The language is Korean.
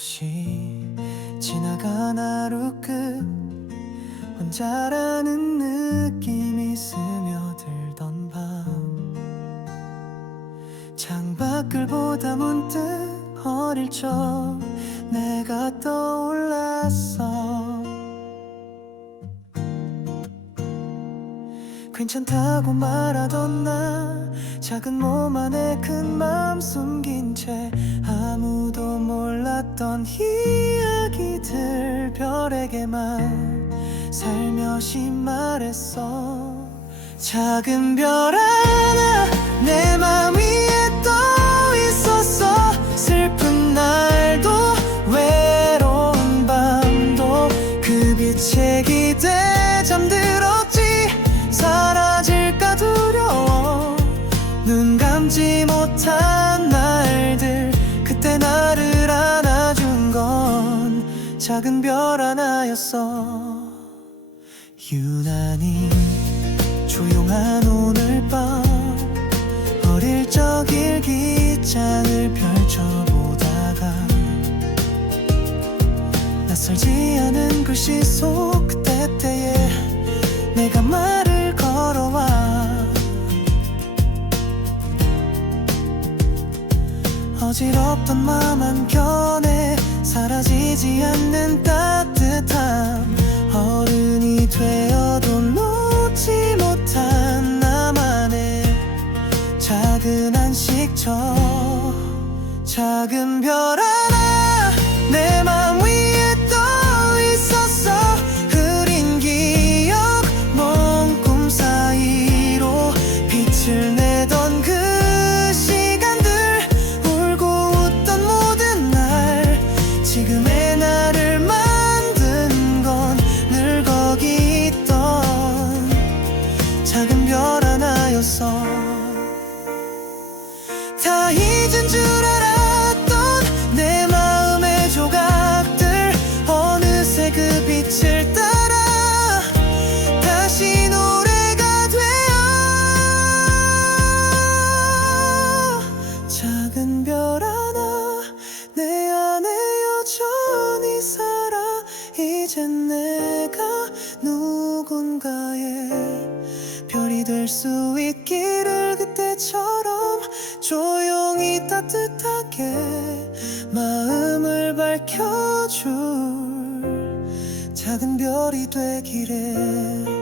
없이 지나간 하루 끝 혼자라는 느낌이 스며들던 밤. 창밖을 보다 문득 어릴 적 내가 떠올랐어. 괜찮다고 말하던 나 작은 몸 안에 큰맘 아무도 몰랐던 이야기들 별에게만 살며시 말했어. 작은 별 하나 내 맘 위에 떠 있었어. 슬픈 날도 외로운 밤도 그 빛에 기대 잠들었지. 사라질까 두려워. 눈 감지 못한 작은 별 하나였어. 유난히 조용한 오늘 밤 어릴 적 일기장을 펼쳐보다가 낯설지 않은 글씨 속 그때 때에 내가 말을 걸어와. 어지럽던 마음 한켠 작은 별 하나 내 맘 위에 떠 있었어. 흐린 기억 먼꿈 사이로 빛을 내던 그 시간들 울고 웃던 모든 날. 지금의 나를 만든 건 늘 거기 있던 작은 별 하나였어 이젠 내가 누군가의 별이 될 수 있기를 그때처럼 조용히 따뜻하게 마음을 밝혀줄 작은 별이 되기를